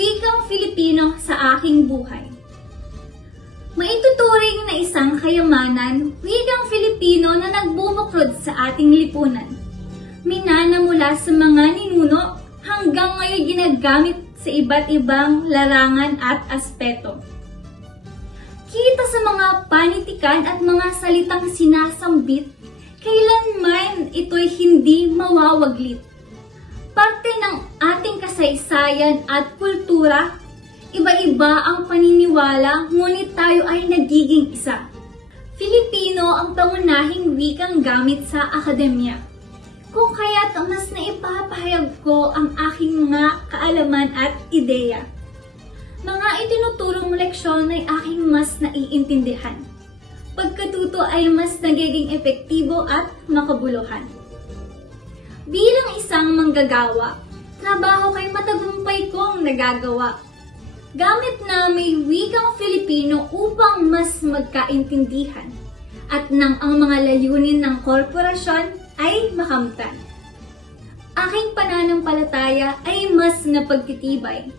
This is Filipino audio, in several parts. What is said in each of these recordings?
Wikang Filipino sa aking buhay. Maituturing na isang kayamanan, wikang Filipino na nagbubuklod sa ating lipunan. Minana mula sa mga ninuno hanggang ngayon ginagamit sa iba't ibang larangan at aspeto. Kita sa mga panitikan at mga salitang sinasambit, kailanman ito'y hindi mawawaglit. Parte ng ating kasaysayan at kultura, iba-iba ang paniniwala, ngunit tayo ay nagiging isa. Filipino ang pangunahing wikang gamit sa akademya. Kung kaya't mas naipapahayag ko ang aking mga kaalaman at ideya. Mga itinuturong leksyon ay aking mas naiintindihan. Pagkatuto ay mas nagiging epektibo at makabuluhan. Bilang isang manggagawa, trabaho kay matagumpay kong nagagawa. Gamit na may wikang Filipino upang mas magkaintindihan at nang ang mga layunin ng korporasyon ay makamtan. Aking pananampalataya ay mas napagtitibay.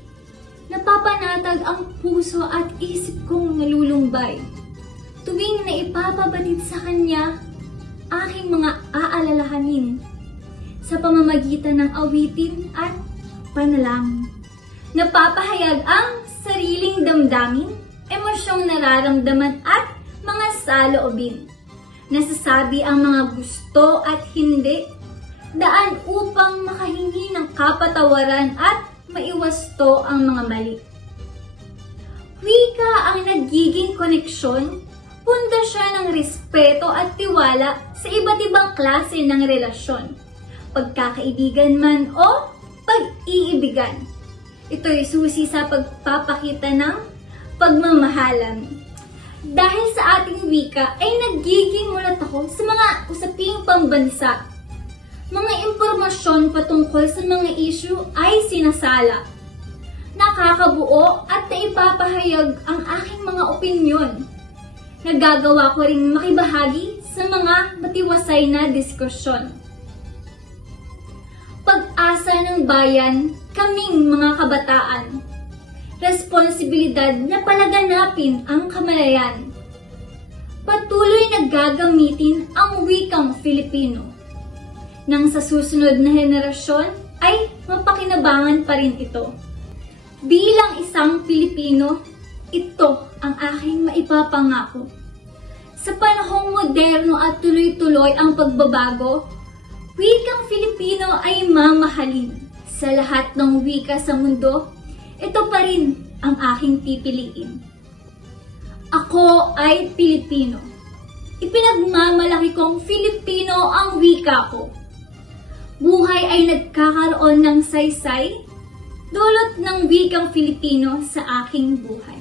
Napapanatag ang puso at isip kong nalulumbay. Tuwing naipapabatid sa kanya, aking mga aalalahanin sa pamamagitan ng awitin at panalangin. Napapahayag ang sariling damdamin, emosyong nararamdaman at mga saloobin. Nasasabi ang mga gusto at hindi, daan upang makahingi ng kapatawaran at maiwasto ang mga mali. Wika ang nagiging koneksyon, pundasyon ng respeto at tiwala sa iba't ibang klase ng relasyon, pagkakaibigan man o pag-iibigan. Ito'y susi sa pagpapakita ng pagmamahalan. Dahil sa ating wika ay nagiging mulat ako sa mga usaping pambansa. Mga impormasyon patungkol sa mga issue ay sinasala. Nakakabuo at naipapahayag ang aking mga opinyon. Nagagawa ko ring makibahagi sa mga matiwasay na diskusyon. Pag-asa ng bayan, kaming mga kabataan. Responsibilidad na palaganapin ang kamalayan. Patuloy na gagamitin ang wikang Filipino. Nang sa susunod na henerasyon ay mapakinabangan pa rin ito. Bilang isang Pilipino, ito ang aking maipapangako. Sa panahong moderno at tuloy-tuloy ang pagbabago, wikang Filipino ay mamahalin. Sa lahat ng wika sa mundo, ito pa rin ang aking pipiliin. Ako ay Pilipino. Ipinagmamalaki kong Filipino ang wika ko. Buhay ay nagkakaroon ng saysay, dulot ng wikang Filipino sa aking buhay.